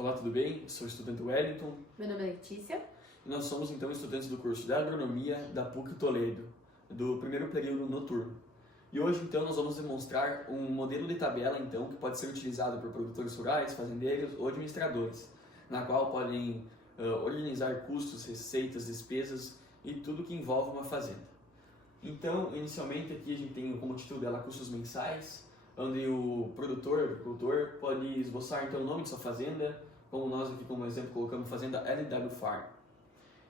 Olá, tudo bem? Sou o estudante Wellington. Meu nome é Letícia. E nós somos então estudantes do curso de Agronomia da PUC Toledo, do primeiro período noturno. E hoje então nós vamos demonstrar um modelo de tabela então que pode ser utilizado por produtores rurais, fazendeiros ou administradores, na qual podem organizar custos, receitas, despesas e tudo que envolve uma fazenda. Então, inicialmente aqui a gente tem como título dela custos mensais, onde o produtor, o agricultor, pode esboçar então o nome de sua fazenda, como nós aqui como exemplo colocamos fazenda LW Farm.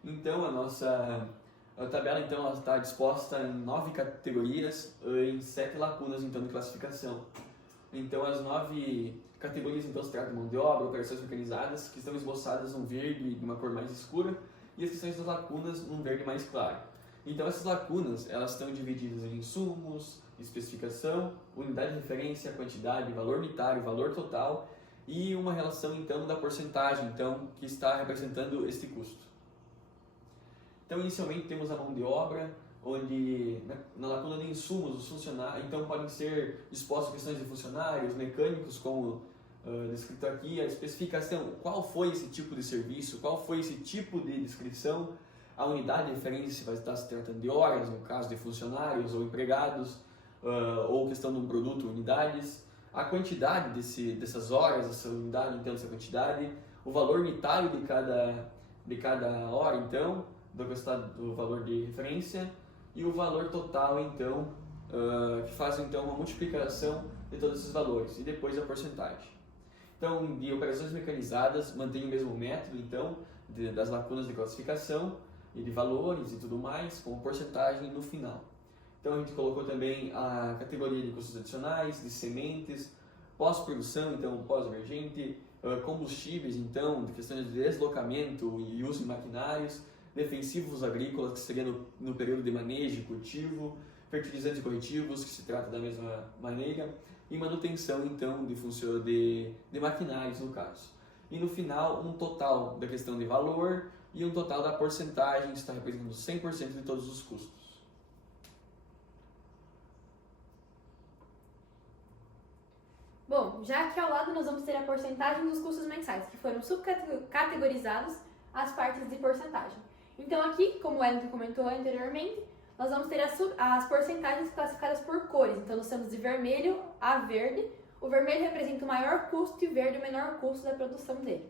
Então a tabela então ela está disposta em 9 categorias, em 7 lacunas então de classificação. Então as 9 categorias então se tratam de mão de obra, operações mecanizadas, que estão esboçadas num verde de uma cor mais escura, e as questões das lacunas num verde mais claro. Então essas lacunas elas estão divididas em insumos, especificação, unidade de referência, quantidade, valor unitário, valor total e uma relação então da porcentagem então que está representando este custo. Então inicialmente temos a mão de obra, onde na lacuna de insumos os funcionários então podem ser expostas questões de funcionários, mecânicos como descrito aqui, a especificação, qual foi esse tipo de serviço, qual foi esse tipo de descrição, a unidade de referência vai estar se tratando de horas, no caso de funcionários ou empregados, ou questão de um produto, unidades, a quantidade dessas horas, essa unidade, então, essa quantidade, o valor unitário de cada hora, então, do valor de referência, e o valor total, então, que faz então uma multiplicação de todos esses valores, e depois a porcentagem. Então, de operações mecanizadas, mantém o mesmo método, então, das lacunas de classificação, e de valores e tudo mais, com porcentagem no final. Então a gente colocou também a categoria de custos adicionais, de sementes, pós-produção, então pós-emergente, combustíveis, então, de questões de deslocamento e uso de maquinários, defensivos agrícolas, que seria no período de manejo e cultivo, fertilizantes corretivos, que se trata da mesma maneira, e manutenção, então, de maquinários, no caso. E no final, um total da questão de valor e um total da porcentagem, que está representando 100% de todos os custos. Bom, já aqui ao lado nós vamos ter a porcentagem dos custos mensais, que foram subcategorizados às partes de porcentagem. Então aqui, como o Wellington comentou anteriormente, nós vamos ter as porcentagens classificadas por cores. Então nós temos de vermelho a verde. O vermelho representa o maior custo e o verde o menor custo da produção dele.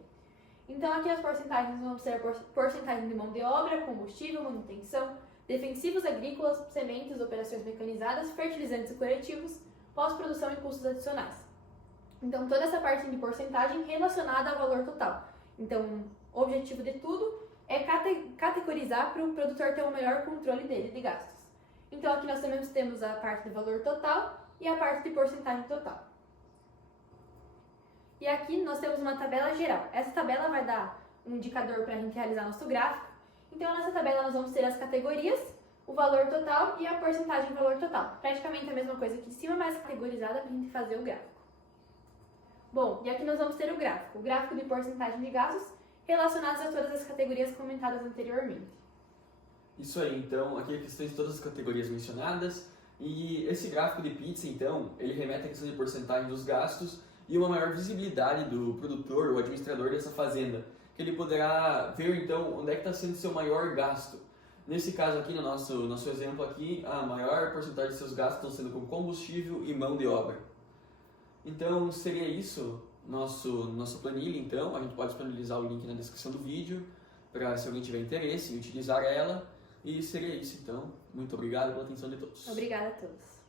Então aqui as porcentagens vão ser a porcentagem de mão de obra, combustível, manutenção, defensivos agrícolas, sementes, operações mecanizadas, fertilizantes e corretivos, pós-produção e custos adicionais. Então toda essa parte de porcentagem relacionada ao valor total. Então o objetivo de tudo é categorizar para o produtor ter o melhor controle dele de gastos. Então aqui nós também temos a parte de valor total e a parte de porcentagem total. E aqui nós temos uma tabela geral. Essa tabela vai dar um indicador para a gente realizar nosso gráfico. Então nessa tabela nós vamos ter as categorias, o valor total e a porcentagem do valor total. Praticamente a mesma coisa aqui em cima, mas categorizada para a gente fazer o gráfico. Bom, e aqui nós vamos ter o gráfico de porcentagem de gastos relacionados a todas as categorias comentadas anteriormente. Isso aí, então, aqui a questão de todas as categorias mencionadas, e esse gráfico de pizza, então, ele remete à questão de porcentagem dos gastos e uma maior visibilidade do produtor ou administrador dessa fazenda, que ele poderá ver então onde é que está sendo seu maior gasto. Nesse caso aqui, no nosso exemplo aqui, a maior porcentagem de seus gastos estão sendo com combustível e mão de obra. Então seria isso, nossa planilha então, a gente pode disponibilizar o link na descrição do vídeo, para se alguém tiver interesse em utilizar ela, e seria isso então. Muito obrigado pela atenção de todos. Obrigada a todos.